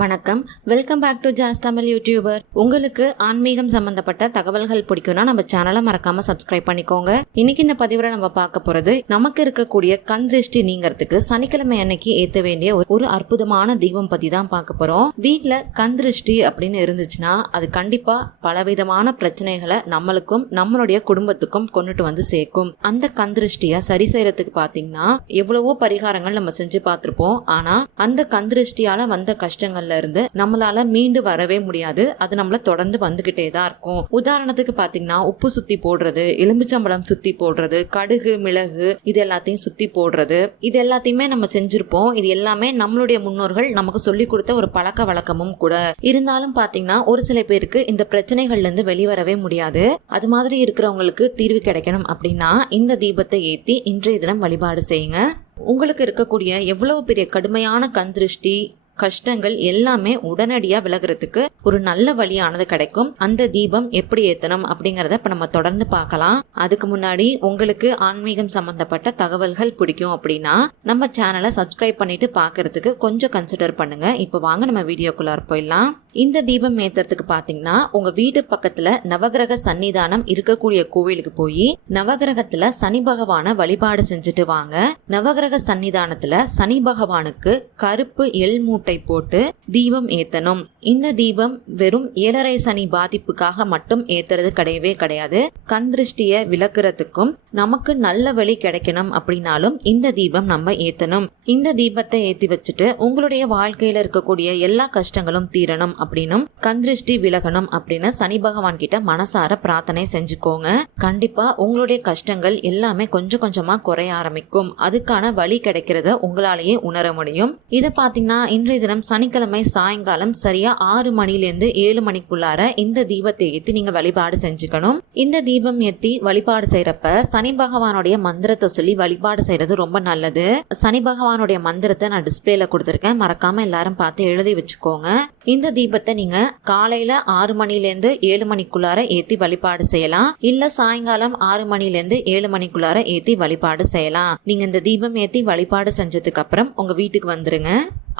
வணக்கம். Welcome back to ஜாஸ் Tamil YouTuber. உங்களுக்கு ஆன்மீகம் சம்பந்தப்பட்ட தகவல்கள் பிடிக்கும்னா நம்ம சேனலை மறக்காம சப்ஸ்கிரைப் பண்ணிக்கோங்க. இன்னைக்கு இந்த பதிவுல நம்ம பார்க்க போறது நமக்கு இருக்கக்கூடிய கண் திருஷ்டி நீங்கிறதுக்கு சனிக்கிழமை அன்னைக்கு ஏத்த வேண்டிய ஒரு அற்புதமான தீபம் பத்தி தான் பார்க்க போறோம். வீட்டுல கண் திருஷ்டி அப்படின்னு இருந்துச்சுன்னா அது கண்டிப்பா பலவிதமான பிரச்சனைகளை நம்மளுக்கும் நம்மளுடைய குடும்பத்துக்கும் கொண்டுட்டு வந்து சேர்க்கும். அந்த கண் திருஷ்டியை சரி செய்யறதுக்கு பாத்தீங்கன்னா எவ்வளவோ பரிகாரங்கள் நம்ம செஞ்சு பார்த்திருப்போம். ஆனா அந்த கண் திருஷ்டியால வந்த கஷ்டங்கள் இருந்து நம்மளால மீண்டு வரவே முடியாது. அது நம்மள தொடர்ந்து வந்துகிட்டே தான் இருக்கும். உதாரணத்துக்கு பாத்தீங்கன்னா உப்பு சுத்தி போடுறது, எலும்பிச்சம்பழம் சுத்தி போடுறது, கடுகு மிளகு இது எல்லாத்தையும் சுத்தி போடுறது, இது எல்லாத்தையுமே நம்ம செஞ்சிருப்போம். இது எல்லாமே நம்மளுடைய முன்னோர்கள் நமக்கு சொல்லி கொடுத்த ஒரு பழக்க வழக்கமும் கூட. இருந்தாலும் பாத்தீங்கன்னா ஒரு சில பேருக்கு இந்த பிரச்சனைகள்ல இருந்து வெளிவரவே முடியாது. அது மாதிரி இருக்கிறவங்களுக்கு தீர்வு கிடைக்கணும் அப்படின்னா இந்த தீபத்தை ஏத்தி இன்றைய தினம் வழிபாடு செய்யுங்க. உங்களுக்கு இருக்கக்கூடிய எவ்வளவு பெரிய கடுமையான கண் திருஷ்டி கஷ்டங்கள் எல்லாமே உடனடியா விலகிறதுக்கு ஒரு நல்ல வழியானது கிடைக்கும். அந்த தீபம் எப்படி ஏத்தணும் அப்படிங்கறத இப்ப நம்ம தொடர்ந்து பார்க்கலாம். அதுக்கு முன்னாடி உங்களுக்கு ஆன்மீகம் சம்பந்தப்பட்ட தகவல்கள் பிடிக்கும் அப்படின்னா நம்ம சேனலை சப்ஸ்கிரைப் பண்ணிட்டு பாக்குறதுக்கு கொஞ்சம் கன்சிடர் பண்ணுங்க. இப்ப வாங்க நம்ம வீடியோக்குள்ளார போயிடலாம். இந்த தீபம் ஏத்துறதுக்கு பாத்தீங்கன்னா உங்க வீட்டு பக்கத்துல நவகிரக சன்னிதானம் இருக்கக்கூடிய கோவிலுக்கு போய் நவகிரகத்துல சனி பகவான வழிபாடு செஞ்சுட்டு வாங்க. நவகிரக சன்னிதானத்துல சனி பகவானுக்கு கருப்பு எள் மூட்டை போட்டு தீபம் ஏத்தணும். இந்த தீபம் வெறும் 7.5 சனி பாதிப்புக்காக மட்டும் ஏத்துறது கிடையவே கிடையாது. கண் திருஷ்டிய விளக்குறதுக்கும் நமக்கு நல்ல வழி கிடைக்கணும் அப்படின்னாலும் இந்த தீபம் நம்ம ஏத்தணும். இந்த தீபத்தை ஏத்தி வச்சுட்டு உங்களுடைய வாழ்க்கையில இருக்கக்கூடிய எல்லா கஷ்டங்களும் தீரணும் அப்படின்னும் கண் திருஷ்டி விலகணும் அப்படின்னு சனி பகவான் கிட்ட மனசார பிரார்த்தனை செஞ்சுக்கோங்க. கண்டிப்பா உங்களுடைய கஷ்டங்கள் எல்லாமே கொஞ்சம் கொஞ்சமா குறைய ஆரம்பிக்கும். அதுக்கான வழி கிடைக்கிறத உங்களாலேயே உணர முடியும். இதை பாத்தீங்கன்னா இன்றைய தினம் சனிக்கிழமை சாயங்காலம் சரியா 6 மணிலிருந்து 7 மணிக்குள்ளார இந்த தீபத்தை ஏத்தி நீங்க வழிபாடு செஞ்சுக்கணும். இந்த தீபம் ஏத்தி வழிபாடு செய்யறப்ப சனி பகவானுடைய மந்திரத்தை சொல்லி வழிபாடு செய்யறது ரொம்ப நல்லது. சனி பகவானுடைய மந்திரத்தை நான் டிஸ்பிளேல கொடுத்திருக்கேன். மறக்காம எல்லாரும் பார்த்து எழுதி வச்சுக்கோங்க. இந்த தீபத்தை நீங்க காலையில 6 மணிலிருந்து 7 மணிக்குள்ளார ஏத்தி வழிபாடு செய்யலாம். இல்ல சாயங்காலம் 6 மணிலிருந்து 7 மணிக்குள்ளார ஏத்தி வழிபாடு செய்யலாம். நீங்க இந்த தீபம் ஏத்தி வழிபாடு செஞ்சதுக்கு அப்புறம் உங்க வீட்டுக்கு வந்துருங்க.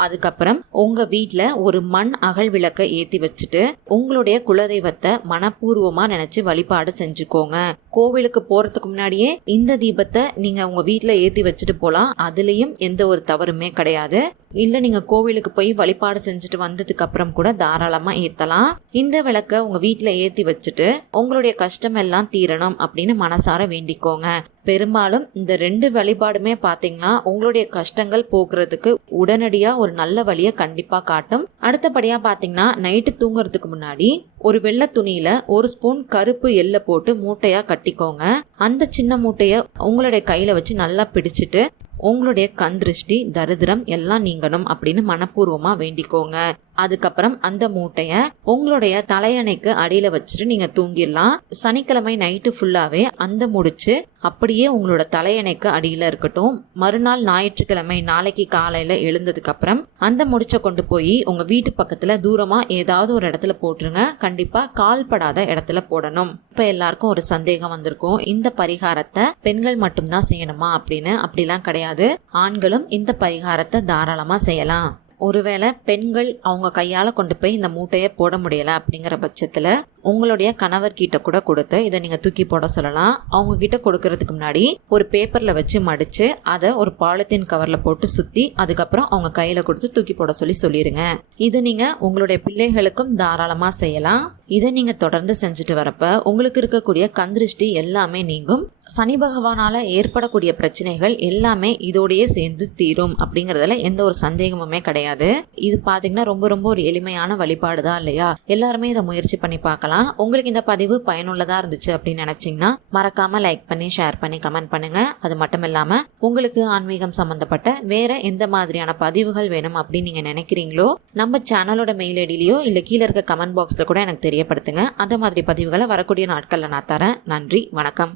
அதுக்கப்புறம் உங்க வீட்டுல ஒரு மண் அகல் விளக்க ஏத்தி வச்சுட்டு உங்களுடைய குலதெய்வத்தை மனப்பூர்வமா நினைச்சு வழிபாடு செஞ்சுக்கோங்க. கோவிலுக்கு போறதுக்கு முன்னாடியே இந்த தீபத்தை நீங்க உங்க வீட்டுல ஏத்தி வச்சுட்டு போலாம். அதுலயும் எந்த ஒரு தவறுமே கிடையாது. இல்ல நீங்க கோவிலுக்கு போய் வழிபாடு செஞ்சுட்டு வந்ததுக்கு அப்புறம் கூட தாராளமா ஏத்தலாம். இந்த விளக்க உங்க வீட்டுல ஏத்தி வச்சுட்டு உங்களுடைய கஷ்டம் எல்லாம் தீரணும் அப்படின்னு மனசார வேண்டிக்கோங்க. பெரும்பாலும் இந்த 2 வழிபாடுமே பாத்தீங்கன்னா உங்களுடைய கஷ்டங்கள் போக்குறதுக்கு உடனடியா ஒரு நல்ல வழியை கண்டிப்பா காட்டும். அடுத்தபடியா பாத்தீங்கன்னா நைட்டு தூங்குறதுக்கு முன்னாடி ஒரு வெள்ளை துணியில 1 ஸ்பூன் கருப்பு எள்ள போட்டு மூட்டையா கட்டிக்கோங்க. அந்த சின்ன மூட்டைய உங்களுடைய கையில வச்சு நல்லா பிடிச்சிட்டு உங்களுடைய கண் திருஷ்டி தரித்திரம் எல்லாம் நீங்கணும் அப்படின்னு மனப்பூர்வமா வேண்டிக்கோங்க. அதுக்கப்புறம் அந்த மூட்டைய உங்களுடைய தலையணைக்கு அடியில வச்சுட்டு நீங்க தூங்கிடலாம். சனிக்கிழமை நைட்டு ஃபுல்லாவே அந்த முடிச்சு அப்படியே உங்களோட தலையணைக்கு அடியில இருக்கட்டும். மறுநாள் ஞாயிற்றுக்கிழமை நாளைக்கு காலையில எழுந்ததுக்கு அப்புறம் அந்த முடிச்ச கொண்டு போய் உங்க வீட்டு பக்கத்துல தூரமா ஏதாவது ஒரு இடத்துல போட்டுருங்க. கண்டிப்பா கால்படாத இடத்துல போடணும். இப்ப எல்லாருக்கும் ஒரு சந்தேகம் வந்திருக்கும், இந்த பரிகாரத்தை பெண்கள் மட்டும்தான் செய்யணுமா அப்படின்னு. அப்படிலாம் கிடையாது. ஆண்களும் இந்த பரிகாரத்தை தாராளமா செய்யலாம். ஒருவேளை பெண்கள் அவங்க கையால கொண்டு போய் இந்த மூட்டையை போட முடியல அப்படிங்கிற பட்சத்துல உங்களுடைய கணவர் கிட்ட கூட கொடுத்து இதை நீங்க தூக்கி போட சொல்லலாம். அவங்க கிட்ட கொடுக்கறதுக்கு முன்னாடி ஒரு பேப்பர்ல வச்சு மடிச்சு அதை ஒரு பாலித்தீன் கவர்ல போட்டு சுத்தி அதுக்கப்புறம் அவங்க கையில கொடுத்து தூக்கி போட சொல்லிருங்க. இதை நீங்க உங்களுடைய பிள்ளைகளுக்கும் தாராளமா செய்யலாம். இதை நீங்க தொடர்ந்து செஞ்சுட்டு வரப்ப உங்களுக்கு இருக்கக்கூடிய கண் திருஷ்டி எல்லாமே நீங்கும். சனி பகவானால ஏற்படக்கூடிய பிரச்சனைகள் எல்லாமே இதோடயே சேர்ந்து தீரும் அப்படிங்கறதுல எந்த ஒரு சந்தேகமுமே கிடையாது. இது பாத்தீங்கன்னா ரொம்ப ரொம்ப ஒரு எளிமையான வழிபாடு தான் இல்லையா? எல்லாருமே இதை முயற்சி பண்ணி பார்க்கலாம். உங்களுக்கு இந்த பதிவு பயனுள்ளதா இருந்துச்சு அப்படின்னு நினைச்சீங்கன்னா மறக்காம லைக் பண்ணி ஷேர் பண்ணி கமெண்ட் பண்ணுங்க. அது மட்டும் இல்லாம உங்களுக்கு ஆன்மீகம் சம்பந்தப்பட்ட வேற எந்த மாதிரியான பதிவுகள் வேணும் அப்படின்னு நீங்க நினைக்கிறீங்களோ நம்ம சேனலோட மெயில் ஐடியிலயோ இல்ல கீழே இருக்க கமெண்ட் பாக்ஸ்ல கூட எனக்கு தெரியப்படுத்துங்க. அந்த மாதிரி பதிவுகளை வரக்கூடிய நாட்கள்ல நான் தரேன். நன்றி, வணக்கம்.